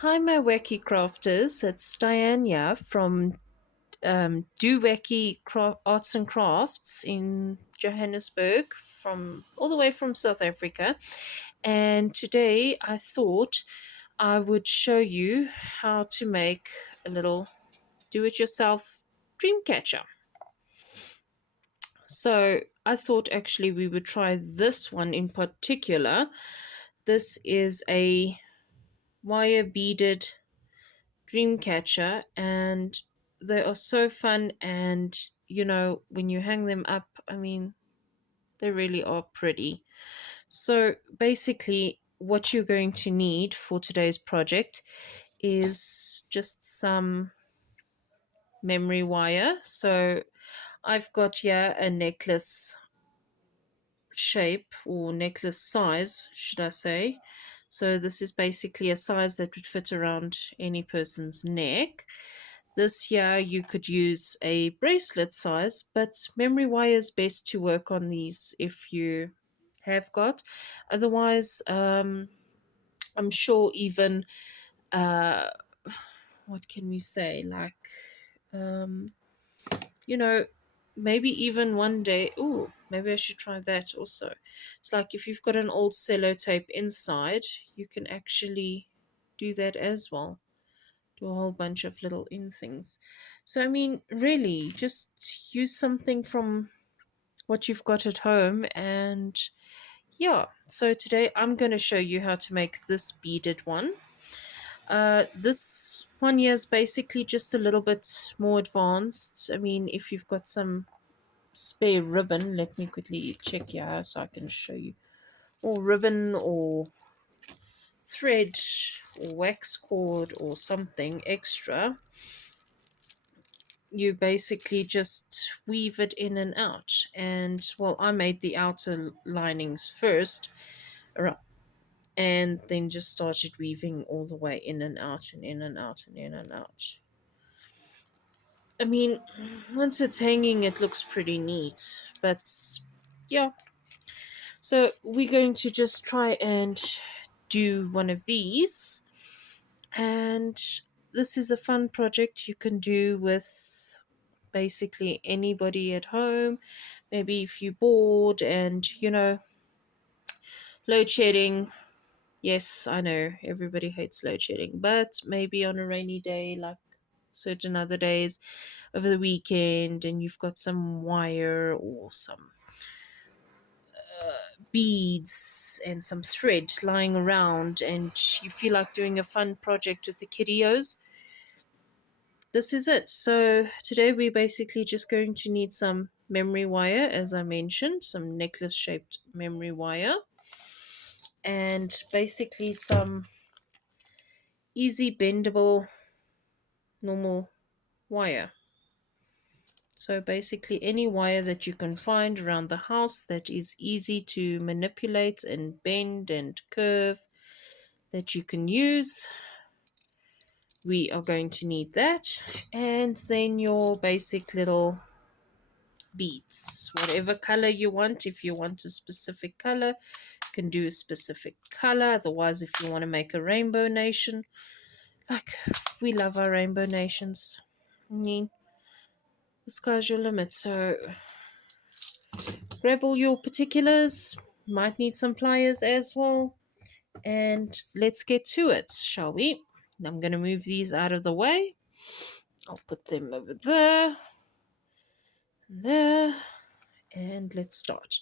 Hi, my wacky crafters. It's Diane from Do Wacky Arts and Crafts in Johannesburg, from all the way from South Africa. And today I thought I would show you how to make a little do-it-yourself dream catcher. So I thought actually we would try this one in particular. This is a wire beaded Dreamcatcher, and they are so fun. And when you hang them up, I mean, they really are pretty. So basically, what you're going to need for today's project is just some memory wire. So I've got here a necklace shape, or necklace size, should I say. So this is basically a size that would fit around any person's neck. This year you could use a bracelet size, but memory wire is best to work on these if you have got. Otherwise, I'm sure even uh, what can we say? Like, um, you know, maybe even one day. Oh, maybe I should try that also. It's like if you've got an old sellotape inside, you can actually do that as well. Do a whole bunch of little in things. So, I mean, really, just use something from what you've got at home. And yeah, so today I'm going to show you how to make this beaded one. This one here is basically just a little bit more advanced. I mean, if you've got some spare ribbon, let me quickly check here so I can show you. Or ribbon, or thread, or wax cord, or something extra, you basically just weave it in and out. And well, I made the outer linings first, and then just started weaving all the way in and out and in and out and in and out. I mean, once it's hanging, it looks pretty neat. But yeah, so we're going to just try and do one of these. And this is a fun project you can do with basically anybody at home. Maybe if you're bored and, load shedding. Yes, I know everybody hates load shedding, but maybe on a rainy day, like certain other days over the weekend, and you've got some wire or some beads and some thread lying around, and you feel like doing a fun project with the kiddios, this is it. So today we're basically just going to need some memory wire, as I mentioned, some necklace shaped memory wire, and basically some easy bendable normal wire. So basically any wire that you can find around the house that is easy to manipulate and bend and curve, that you can use, we are going to need that. And then your basic little beads, whatever color you want. If you want a specific color, you can do a specific color. Otherwise, if you want to make a rainbow nation, like we love our rainbow nations, I mean, the sky's your limit. So grab all your particulars, might need some pliers as well, and let's get to it, shall we? I'm going to move these out of the way. I'll put them over there, there, and let's start.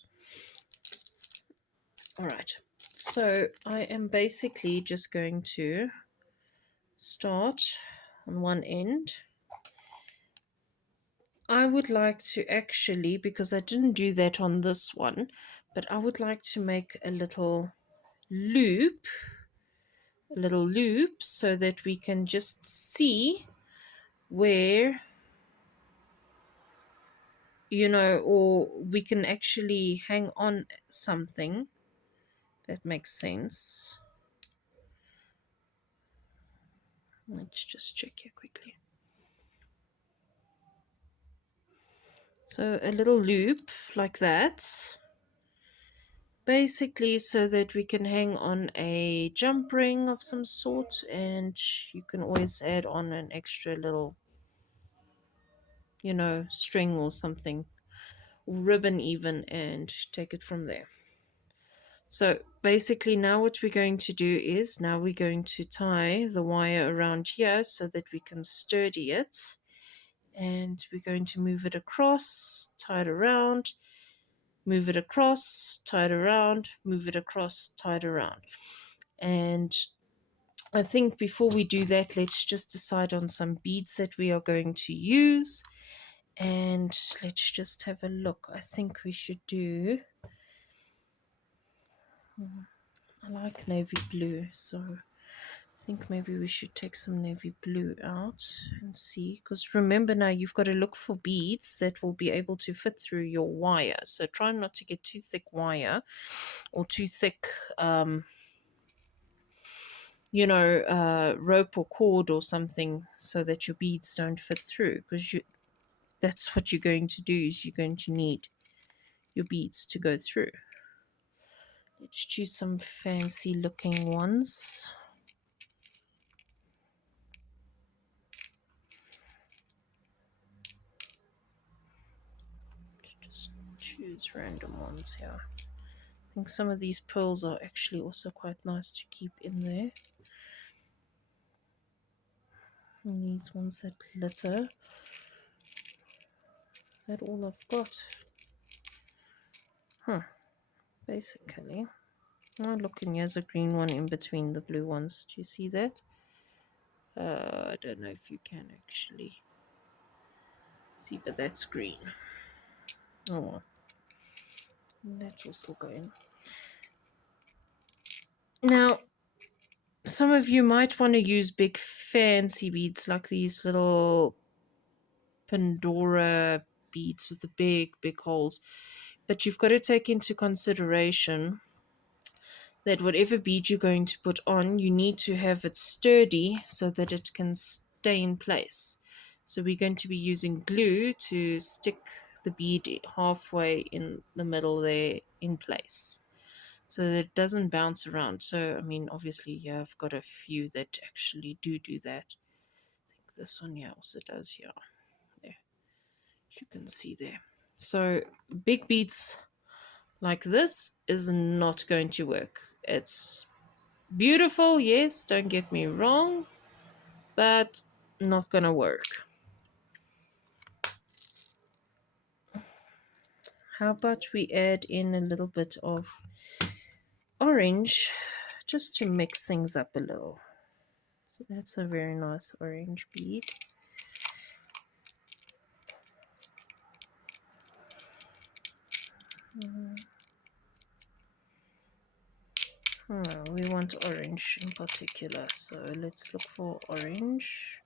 All right, so I am basically just going to start on one end. I would like to actually, because I didn't do that on this one, but I would like to make loop, a little loop, so that we can just see where, or we can actually hang on something that makes sense. Let's just check here quickly. So a little loop like that. basically so that we can hang on a jump ring of some sort, and you can always add on an extra little, string or something, ribbon even, and take it from there. So basically now what we're going to do is now we're going to tie the wire around here so that we can sturdy it, and we're going to move it across, tie it around, move it across, tie it around, move it across, tie it around. And I think before we do that, let's just decide on some beads that we are going to use. And let's just have a look. I think we should do, I like navy blue, so I think maybe we should take some navy blue out and see. Because remember now, you've got to look for beads that will be able to fit through your wire. So try not to get too thick wire or too thick rope or cord or something so that your beads don't fit through, because that's what you're going to do, is you're going to need your beads to go through. Let's choose some fancy looking ones. Just choose random ones here. I think some of these pearls are actually also quite nice to keep in there. And these ones that glitter. Is that all I've got? Basically. Oh, look, and here's a green one in between the blue ones. Do you see that? I don't know if you can actually see, but that's green. Oh well. That will still go in. Now, some of you might want to use big fancy beads like these little Pandora beads with the big holes. But you've got to take into consideration that whatever bead you're going to put on, you need to have it sturdy so that it can stay in place. So we're going to be using glue to stick the bead halfway in the middle there in place, so that it doesn't bounce around. So, I mean, obviously, yeah, I've got a few that actually do that. I think this one, yeah, also does, yeah. There, you can see there. So, big beads like this is not going to work. It's beautiful, yes, don't get me wrong, but not gonna work. How about we add in a little bit of orange just to mix things up a little? So that's a very nice orange bead. We want orange in particular, so let's look for orange.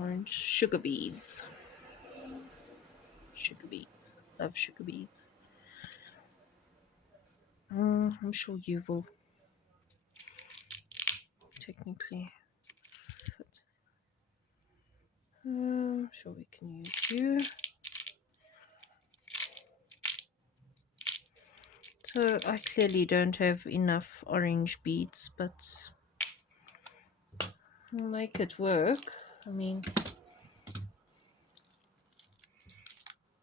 Orange sugar beads. Sugar beads. Love sugar beads. I'm sure you will technically fit. I'm sure we can use you. So I clearly don't have enough orange beads, but I'll make it work. I mean,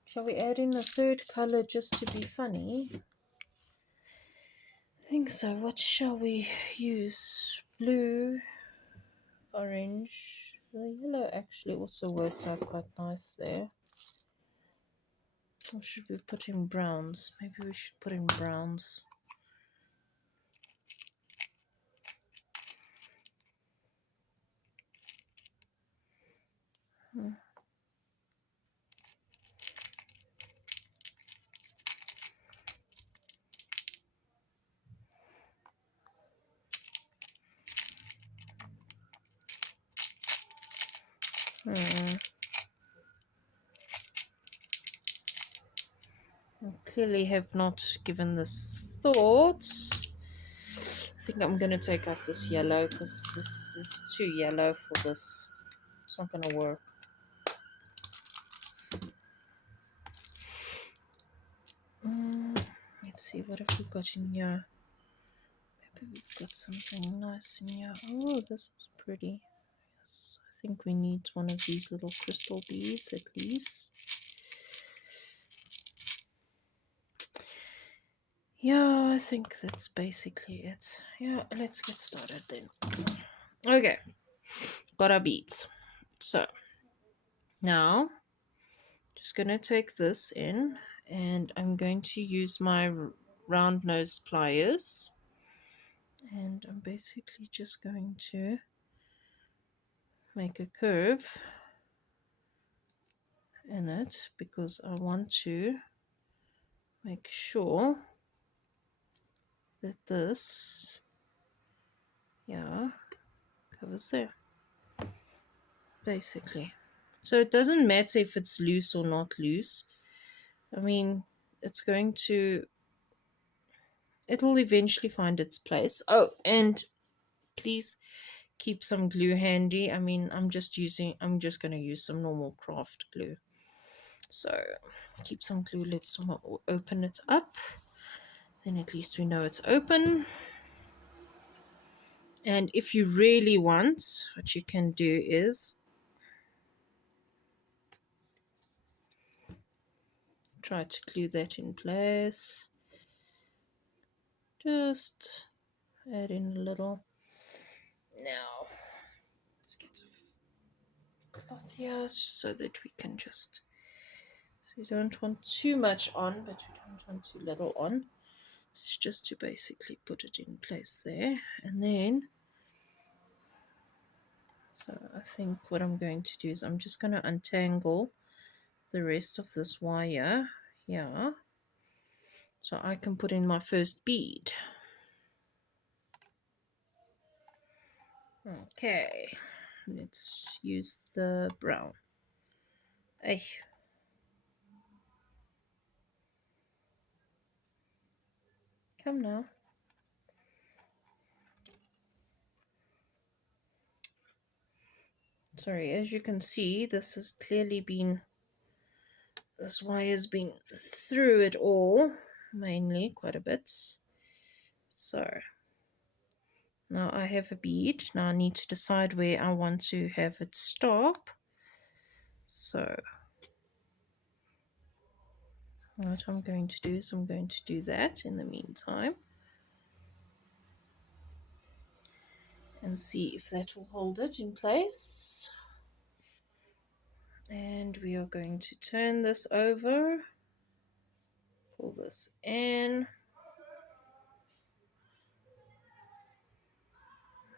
shall we add in a third color just to be funny? I think so. What shall we use? Blue, orange. The yellow actually also worked out quite nice there. Or should we put in browns? Maybe we should put in browns. I clearly have not given this thought. I think I'm going to take out this yellow because this is too yellow for this. It's not gonna work. Let's see, what have we got in here? Maybe we've got something nice in here. Oh, this is pretty. Yes, I think we need one of these little crystal beads at least. Yeah, I think that's basically it. Yeah, let's get started then. Okay, got our beads. So now, just gonna take this in, and I'm going to use my round nose pliers, and I'm basically just going to make a curve in it because I want to make sure that this, yeah, covers there, basically. So it doesn't matter if it's loose or not loose. I mean, it's going to, it will eventually find its place. Oh, and please keep some glue handy. I mean, I'm just going to use some normal craft glue. So keep some glue. Let's open it up. Then at least we know it's open. And if you really want, what you can do is try to glue that in place. Just add in a little. Now, let's get some cloth here so that we can just, so we don't want too much on, but we don't want too little on. It's just to basically put it in place there. And then, so I think what I'm going to do is I'm just going to untangle the rest of this wire here so I can put in my first bead. Okay, let's use the brown. Hey. Come now. Sorry, as you can see, this has clearly been, this wire's been through it all, mainly quite a bit. So now I have a bead. Now I need to decide where I want to have it stop. So what I'm going to do is I'm going to do that in the meantime and see if that will hold it in place. And we are going to turn this over, pull this in,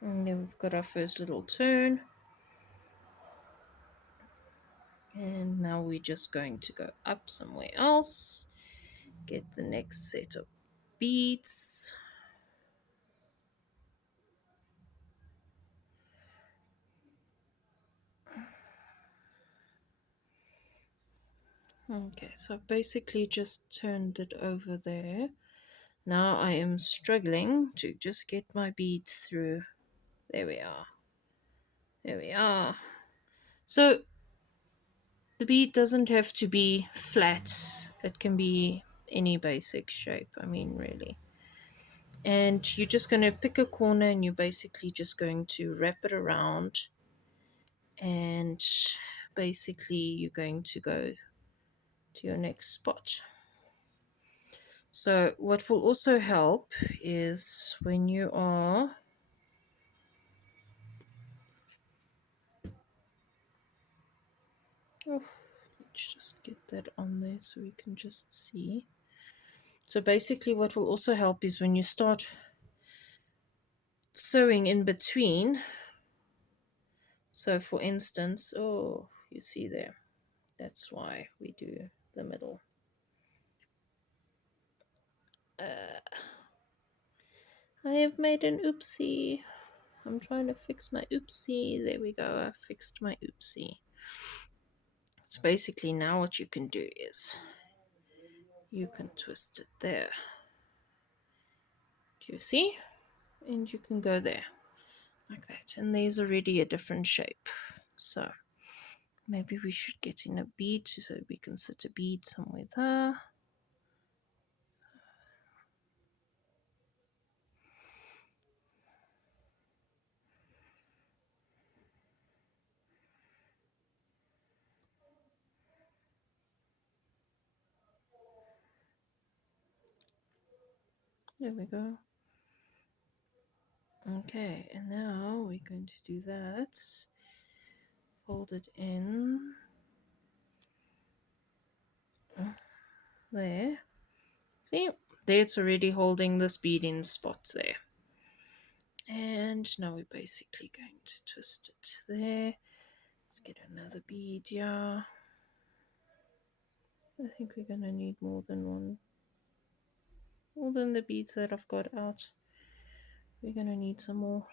and then we've got our first little turn. And now we're just going to go up somewhere else, get the next set of beads. Okay, so I've basically just turned it over there. Now I am struggling to just get my bead through. There we are. There we are. So the bead doesn't have to be flat. It can be any basic shape, I mean, really. And you're just going to pick a corner and you're basically just going to wrap it around. And basically you're going to go to your next spot. So what will also help is when you are let's just get that on there so we can just see. So basically what will also help is when you start sewing in between. So for instance, oh, you see there, that's why we do the middle. I have made an oopsie. I'm trying to fix my oopsie. There we go. I fixed my oopsie. So basically now what you can do is you can twist it there. Do you see? And you can go there like that. And there's already a different shape. So maybe we should get in a bead so we can set a bead somewhere there. There we go. Okay, and now we're going to do that. Fold it in there. See, there it's already holding this bead in spots there. And now we're basically going to twist it there. Let's get another bead, yeah. I think we're going to need more than one. More than the beads that I've got out. We're going to need some more.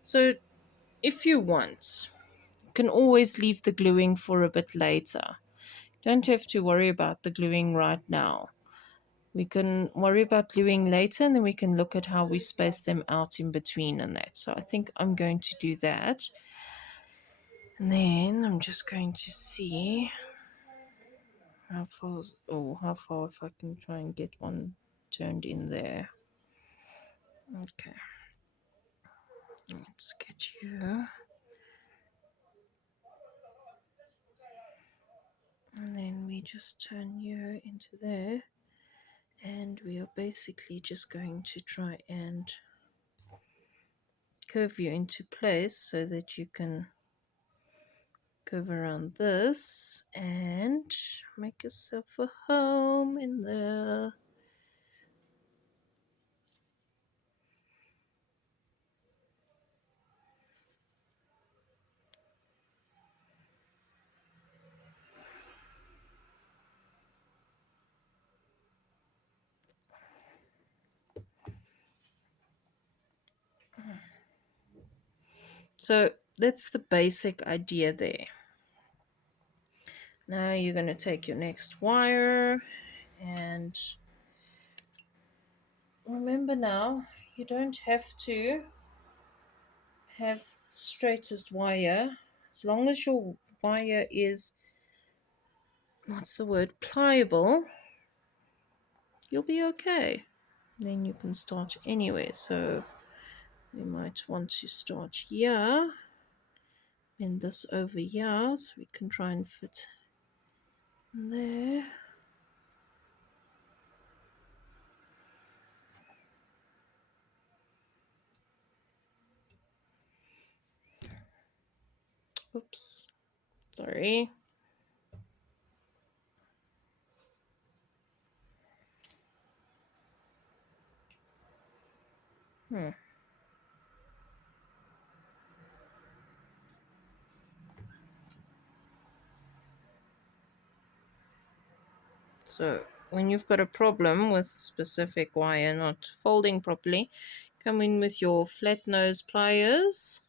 So if you want, you can always leave the gluing for a bit later. Don't have to worry about the gluing right now. We can worry about gluing later, and then we can look at how we space them out in between and that. So I think I'm going to do that. And then I'm just going to see how far if I can try and get one turned in there. Okay. Let's get you. And then we just turn you into there. And we are basically just going to try and curve you into place so that you can curve around this and make yourself a home in there. So that's the basic idea there. Now you're going to take your next wire, and remember now, you don't have to have straightest wire. As long as your wire is, what's the word, pliable, you'll be okay. Then you can start anywhere. So we might want to start here, bend this over here so we can try and fit there. Oops, sorry. So when you've got a problem with specific wire not folding properly, come in with your flat nose pliers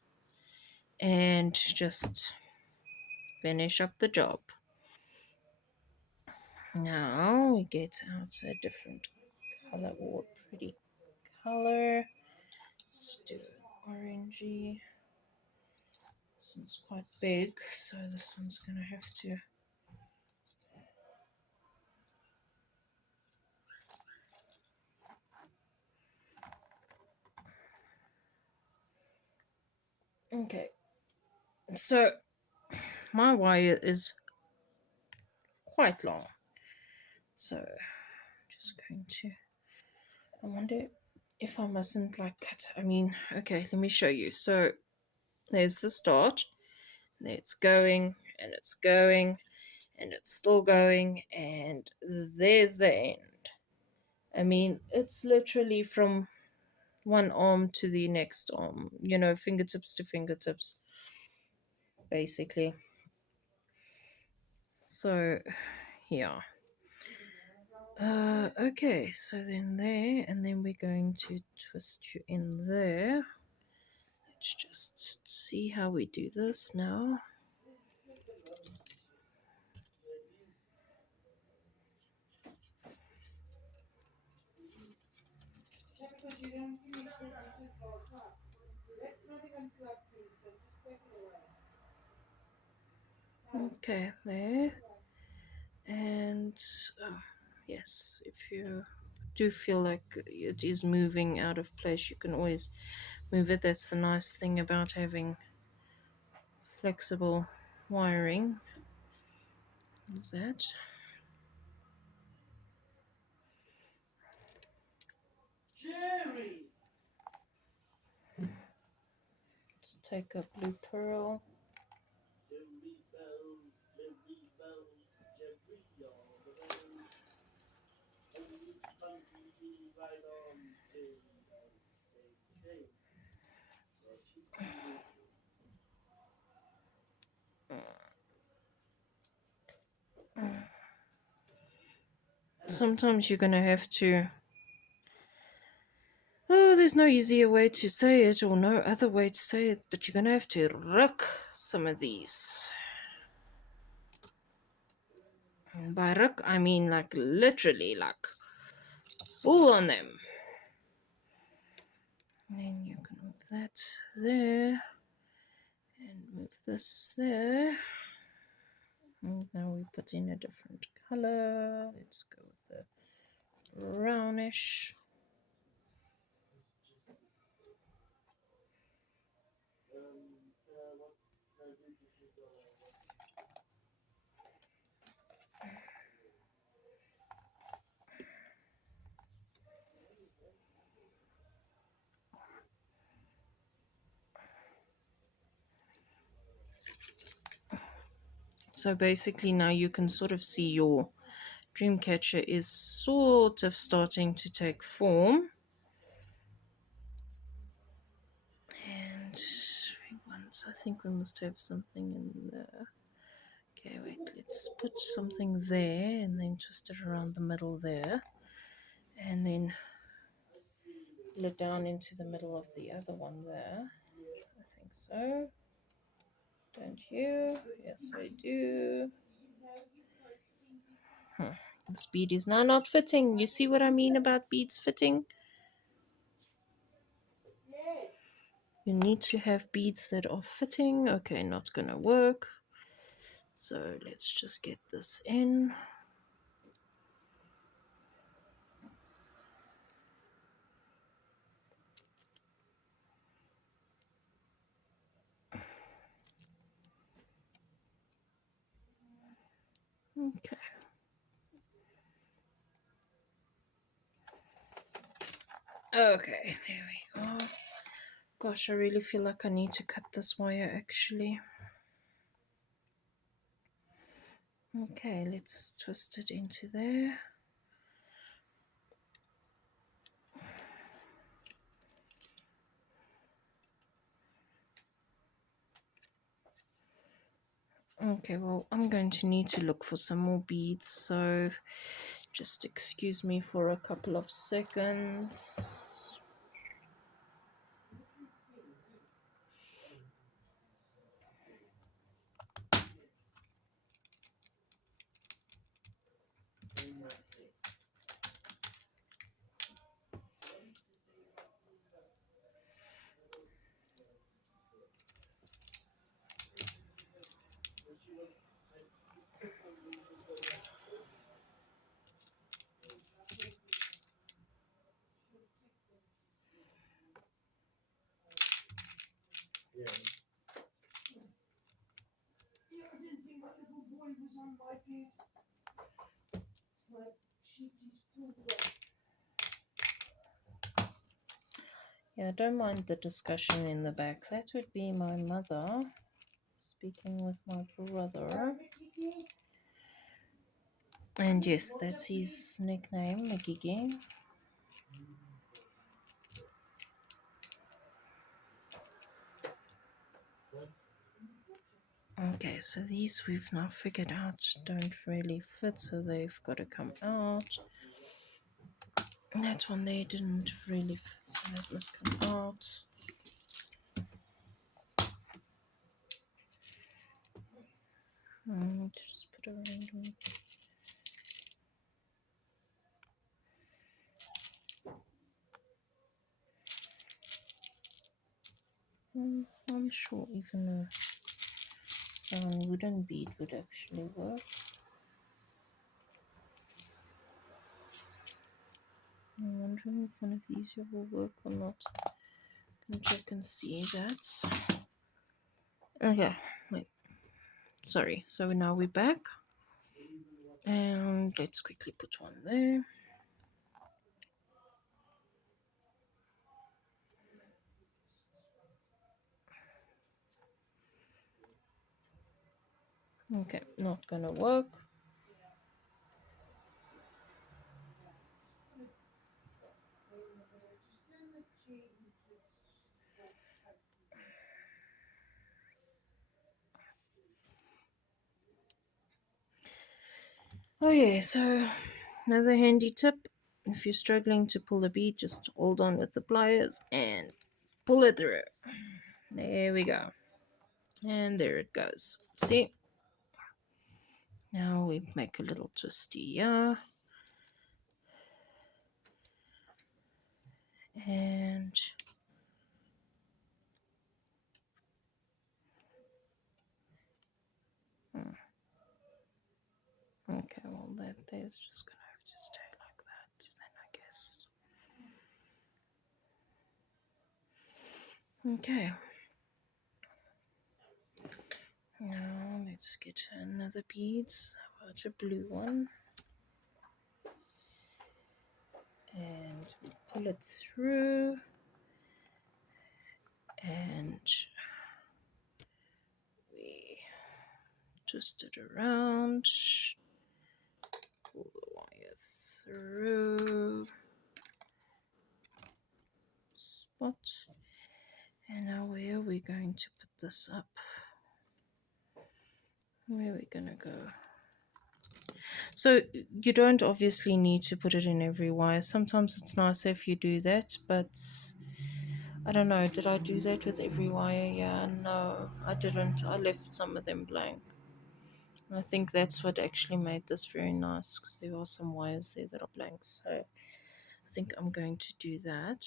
and just finish up the job. Now we get out a different color or pretty color. Let's do an orangey. This one's quite big, so this one's gonna have to. Okay, so my wire is quite long, so I'm just going to. I wonder if I mustn't like cut. I mean, okay, let me show you. So there's the start. It's going and it's going and it's still going, and there's the end. I mean, it's literally from one arm to the next arm, you know, fingertips to fingertips, basically. So, yeah. Okay, so then there, and then we're going to twist you in there. Let's just see how we do this now. Okay, there. And yes, if you do feel like it is moving out of place, you can always move it. That's the nice thing about having flexible wiring, is that. Let's take a blue pearl. Sometimes you're gonna have to. Oh, there's no easier way to say it, or no other way to say it, but you're gonna have to rook some of these. And by rook, I mean like literally, like pull on them. And then you can move that there, and move this there. And now we put in a different color. Let's go with the brownish. So basically now you can sort of see your dream catcher is sort of starting to take form. And once I think we must have something in there. Okay, wait, let's put something there and then twist it around the middle there. And then pull it down into the middle of the other one there. I think so. Don't you? Yes, I do. This bead is now not fitting. You see what I mean about beads fitting? You need to have beads that are fitting. Okay, not gonna work. So let's just get this in. Okay. Okay, there we go. Gosh, I really feel like I need to cut this wire actually. Okay, let's twist it into there. Okay, well, I'm going to need to look for some more beads, so just excuse me for a couple of seconds. Yeah, don't mind the discussion in the back. That would be my mother speaking with my brother. And yes, that's his nickname, Magigi. Okay, so these we've now figured out don't really fit, so they've got to come out. That one there didn't really fit, so that must come out. Just put a random. I'm sure even a wooden bead would actually work. I'm wondering if one of these here will work or not. Can check and see that. Okay, wait. Sorry. So now we're back. And let's quickly put one there. Okay, not gonna work. Okay, so another handy tip. If you're struggling to pull a bead, just hold on with the pliers and pull it through. There we go. And there it goes. See? Now we make a little twisty, yeah. And okay, well that there's just gonna have to stay like that then I guess. Okay. Now let's get another beads. How about a blue one? And pull it through. And we twist it around. Pull the wire through. Spot. And now where are we going to put this up? Where are we gonna go? So you don't obviously need to put it in every wire. Sometimes it's nicer if you do that, but I don't know. Did I do that with every wire? Yeah, no, I didn't. I left some of them blank. And I think that's what actually made this very nice because there are some wires there that are blank. So I think I'm going to do that.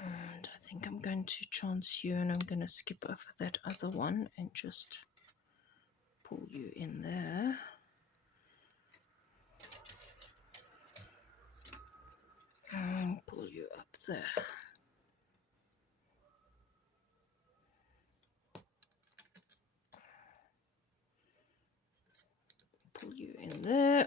And I think I'm going to chance you and I'm going to skip over that other one and just pull you in there. And pull you up there. Pull you in there.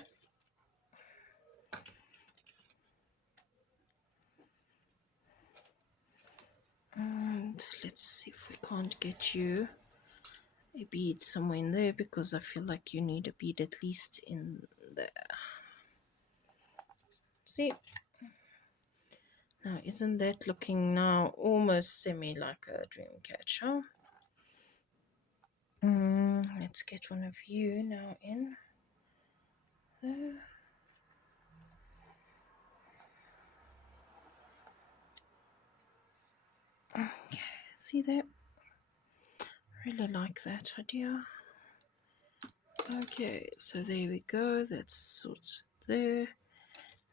And let's see if we can't get you a bead somewhere in there because I feel like you need a bead at least in there. See? Now, isn't that looking now almost semi like a dream catcher? Let's get one of you now in there. Okay, see that? Really like that idea. Okay, so there we go. That's sort of there.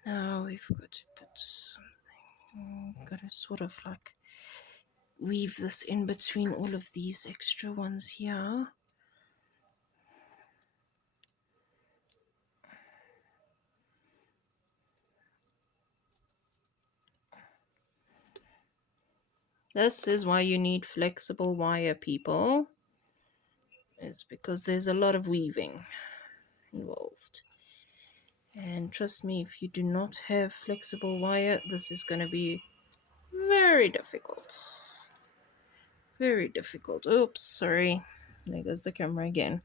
Now we've got to put something. Got to sort of like weave this in between all of these extra ones here. This is why you need flexible wire, people. It's because there's a lot of weaving involved. And trust me, if you do not have flexible wire, this is going to be very difficult. Very difficult. Oops, sorry. There goes the camera again.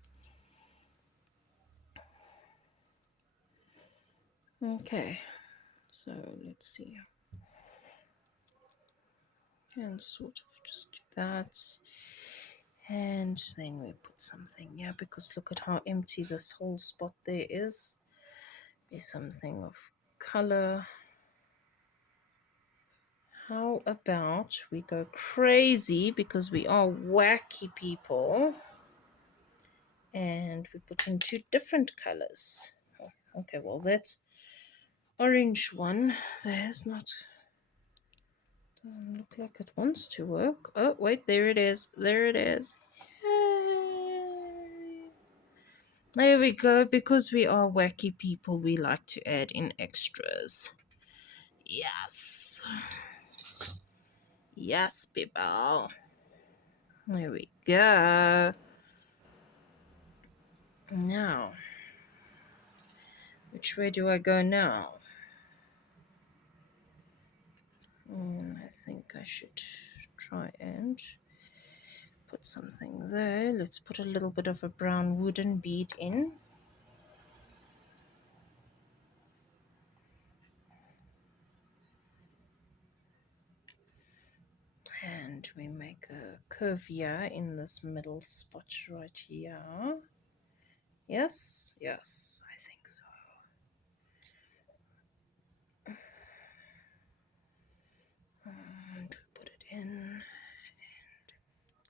Okay, so let's see. And sort of just do that. And then we put something, yeah, because look at how empty this whole spot there is. Be something of color. How about we go crazy because we are wacky people and we put in two different colors. Oh, okay, well, that's orange one. There's not Doesn't look like it wants to work. Oh, wait, there it is. There it is. Yay. There we go. Because we are wacky people, we like to add in extras. Yes. Yes, people. There we go. Now, which way do I go now? I think I should try and put something there. Let's put a little bit of a brown wooden bead in. And we make a curve here in this middle spot right here. Yes, yes, I think so. And put it in. And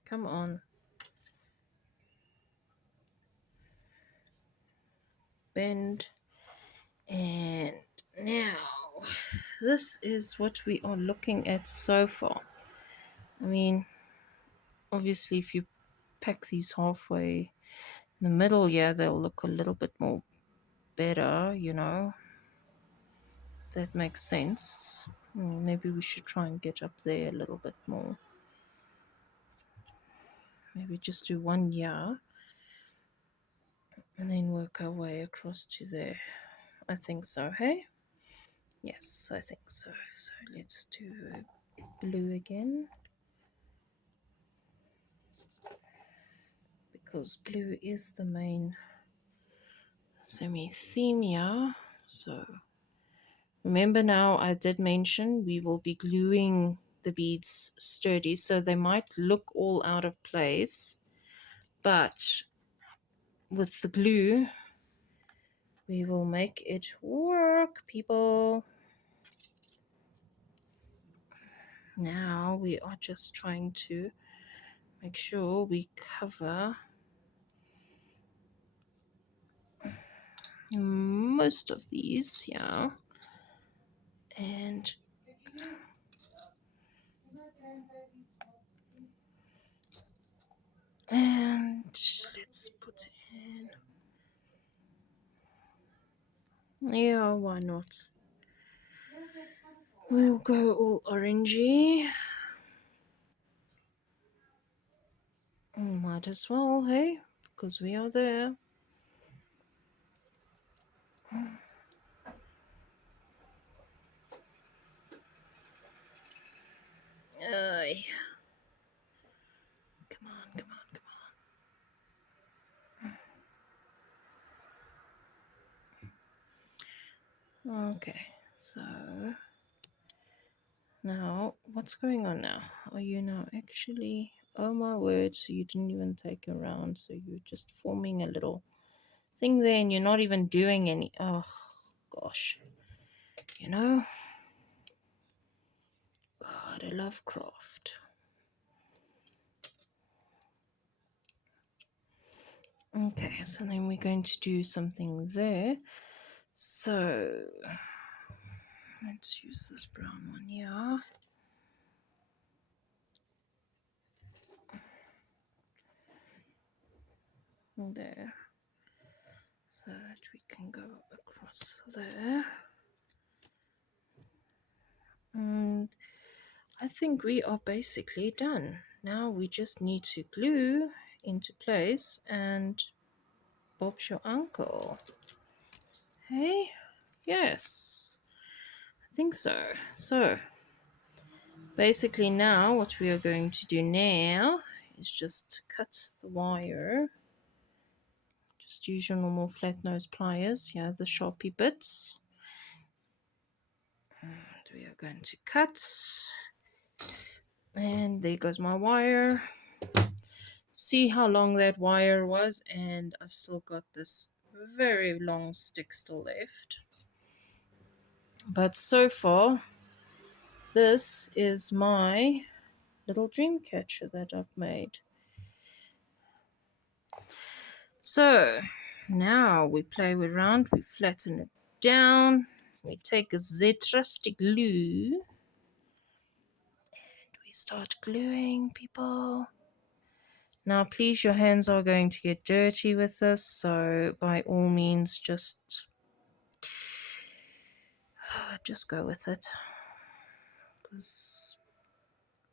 come on. Bend. And now, this is what we are looking at so far. I mean, obviously, if you pack these halfway in the middle, yeah, they'll look a little bit more better, you know. That makes sense. Maybe we should try and get up there a little bit more. Maybe just do one year and then work our way across to there. I think so, hey? Yes, I think so. So let's do blue again. Because blue is the main semi-theme here. So remember now, I did mention we will be gluing the beads sturdy, so they might look all out of place, but with the glue, we will make it work, people. Now we are just trying to make sure we cover most of these, yeah. And let's put in. Yeah, why not? We'll go all orangey. Might as well, hey? Because we are there. Aye. Come on, come on, come on. Okay, so now what's going on now? Are you now actually, oh my word, so you didn't even take a round, so you're just forming a little thing there and you're not even doing any, oh gosh, you know, God, I love craft. Okay, so then we're going to do something there. So let's use this brown one here. There, so that we can go across there. And I think we are basically done. Now we just need to glue into place and Bob's your uncle. Hey? Yes, I think so. So basically now what we are going to do now is just cut the wire. Just use your normal flat nose pliers, yeah, the Sharpie bits. And we are going to cut. And there goes my wire. See how long that wire was, and I've still got this very long stick still left. But so far, this is my little dream catcher that I've made. So now we play around, we flatten it down, we take a Z trusty glue start gluing, people. Now, please, your hands are going to get dirty with this, so by all means, just go with it.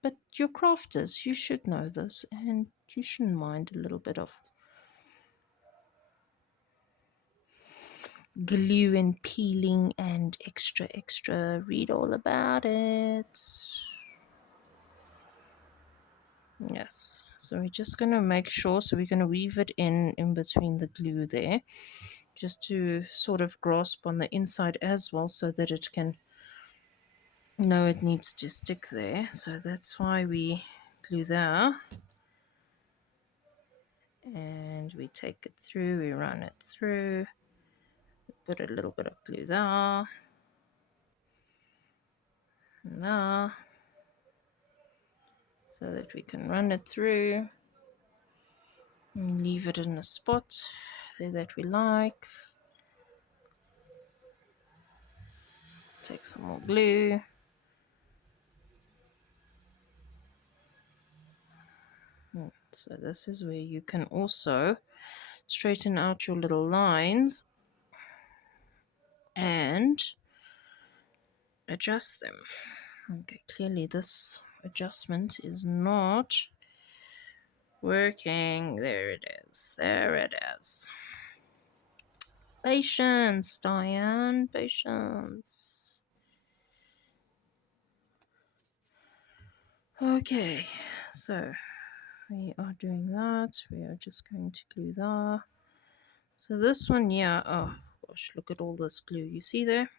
But you're crafters, you should know this, and you shouldn't mind a little bit of glue and peeling and extra. Read all about it. Yes, so we're just going to make sure, so we're going to weave it in between the glue there, just to sort of grasp on the inside as well, so that it can know it needs to stick there. So that's why we glue there, and we take it through, we run it through, put a little bit of glue there, and there, so that we can run it through and leave it in a spot there that we like. Take some more glue. So this is where you can also straighten out your little lines and adjust them. Okay, clearly this adjustment is not working. There it is. There it is. Patience, Diane. Patience. Okay, so we are doing that. We are just going to glue that. So this one, yeah. Oh gosh, look at all this glue. You see there?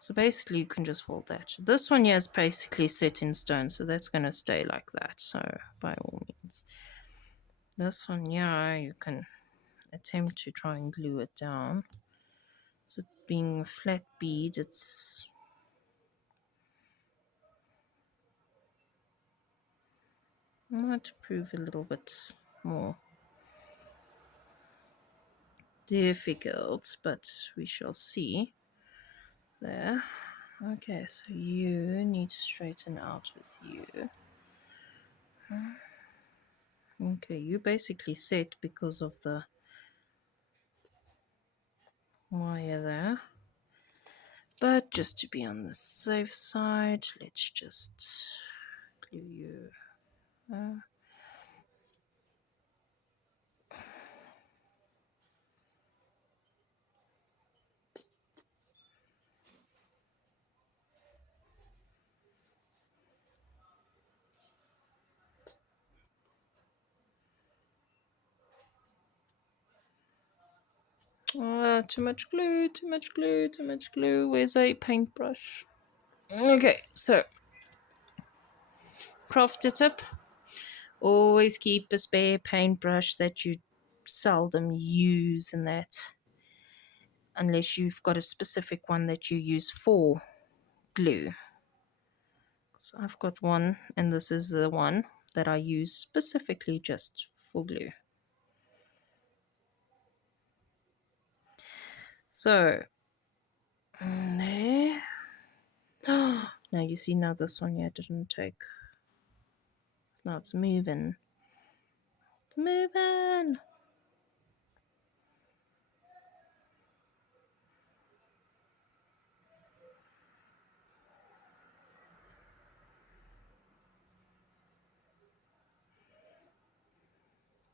So basically you can just fold that. This one here is basically set in stone, so that's going to stay like that. So by all means. This one here, you can attempt to try and glue it down. So being a flat bead, it's might prove a little bit more difficult, but we shall see. There. Okay, so you need to straighten out with you. Okay, you basically set because of the wire there. But just to be on the safe side, let's just glue you. Too much glue, too much glue, too much glue. Where's a paintbrush? Okay, so crafter tip. Always keep a spare paintbrush that you seldom use, and that unless you've got a specific one that you use for glue. So I've got one, and this is the one that I use specifically just for glue. So there. Now you see, now this one here didn't take. So now it's moving. It's moving.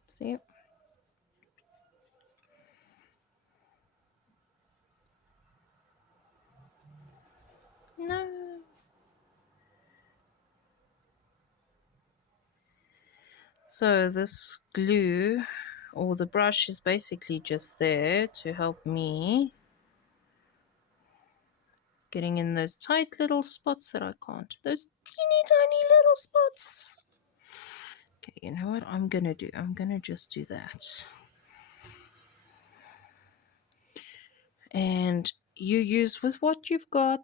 See? No. So this glue or the brush is basically just there to help me getting in those tight little spots that I can't. Those teeny tiny little spots. Okay, you know what I'm gonna do? I'm gonna just do that. And you use with what you've got.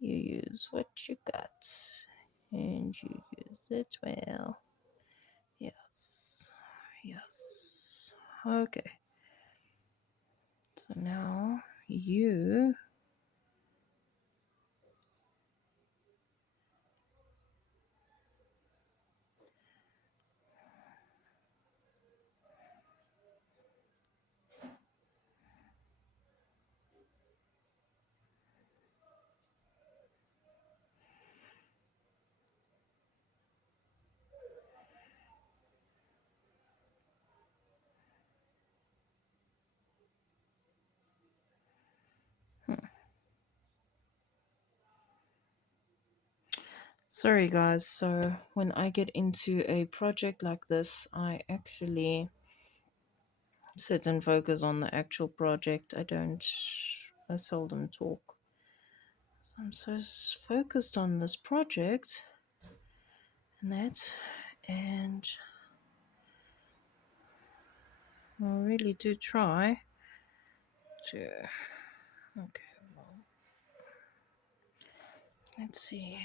You use what you got. And you use it well. Yes. Yes. Okay. So now you Sorry, guys. So, when I get into a project like this, I actually sit and focus on the actual project. I seldom talk. So I'm so focused on this project and that, and I really do try to. Okay, well, let's see.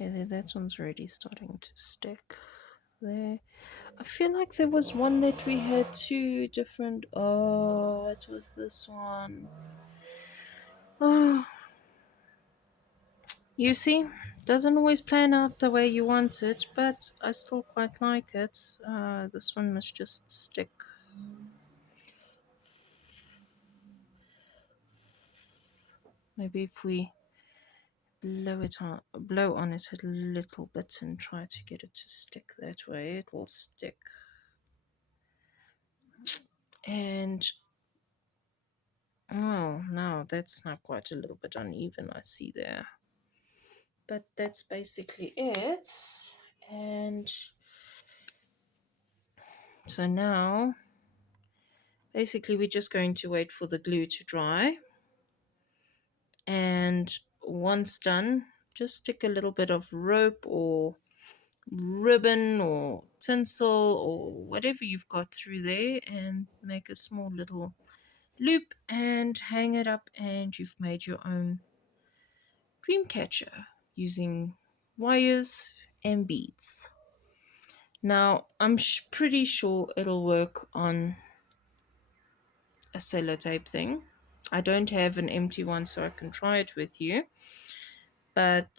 Okay, there, that one's already starting to stick. There. I feel like there was one that we had two different. Oh, it was this one. Oh, you see, doesn't always plan out the way you want it, but I still quite like it. This one must just stick. Maybe if we blow on it a little bit and try to get it to stick that way, it will stick. And oh no, that's not quite a little bit uneven, I see there. But that's basically it. And so now basically we're just going to wait for the glue to dry. And once done, just stick a little bit of rope or ribbon or tinsel or whatever you've got through there and make a small little loop and hang it up, and you've made your own dream catcher using wires and beads. Now I'm pretty sure it'll work on a sellotape thing. I don't have an empty one, so I can try it with you, but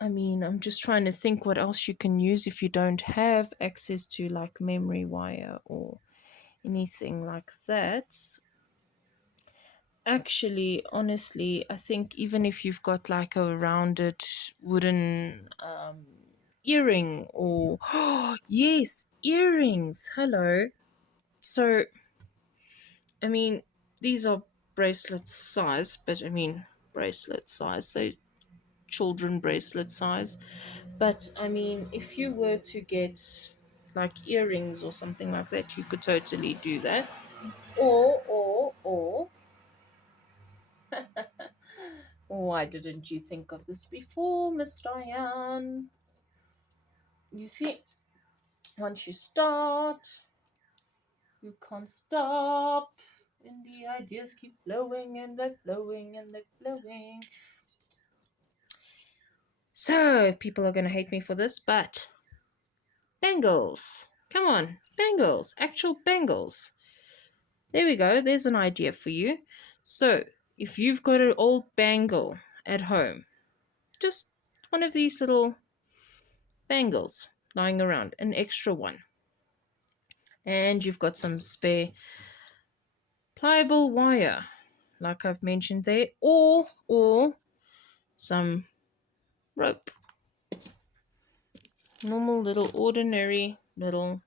I mean, I'm just trying to think what else you can use if you don't have access to like memory wire or anything like that. Actually, honestly, I think even if you've got like a rounded wooden earring or, yes, earrings. Hello. So, I mean, these are bracelet size, but I mean, bracelet size, so children bracelet size. But I mean, if you were to get like earrings or something like that, you could totally do that. Or, why didn't you think of this before, Miss Diane? You see, once you start, you can't stop. And the ideas keep flowing and they're flowing and they're flowing. So, people are going to hate me for this, but bangles. Come on, bangles. Actual bangles. There we go. There's an idea for you. So, if you've got an old bangle at home, just one of these little bangles lying around, an extra one, and you've got some spare pliable wire, like I've mentioned there, or some rope, normal little ordinary little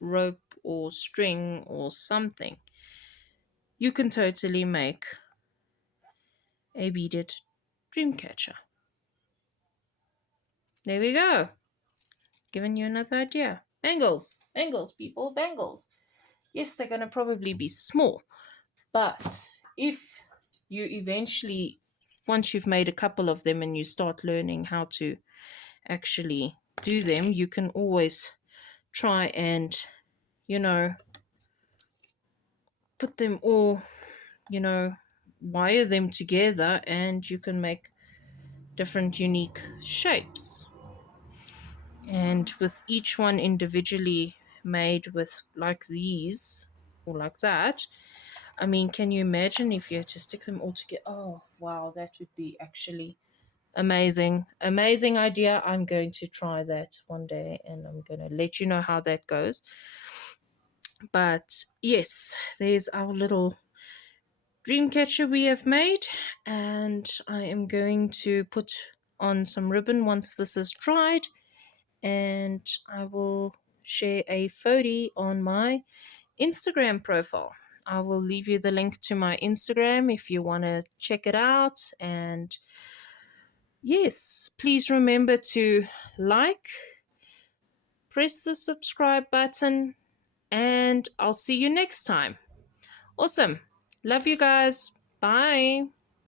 rope or string or something. You can totally make a beaded dream catcher. There we go. Giving you another idea. Bangles. Bangles, people. Bangles. Yes, they're going to probably be small. But if you eventually, once you've made a couple of them and you start learning how to actually do them, you can always try and, you know, put them all, you know, wire them together and you can make different unique shapes. And with each one individually made with like these or like that, I mean, can you imagine if you had to stick them all together? Oh, wow, that would be actually amazing. Amazing idea. I'm going to try that one day and I'm going to let you know how that goes. But yes, there's our little dream catcher we have made, and I am going to put on some ribbon once this is dried, and I will share a photo on my Instagram profile. I will leave you the link to my Instagram if you want to check it out. And yes, please remember to like, press the subscribe button, and I'll see you next time. Awesome. Love you guys. Bye.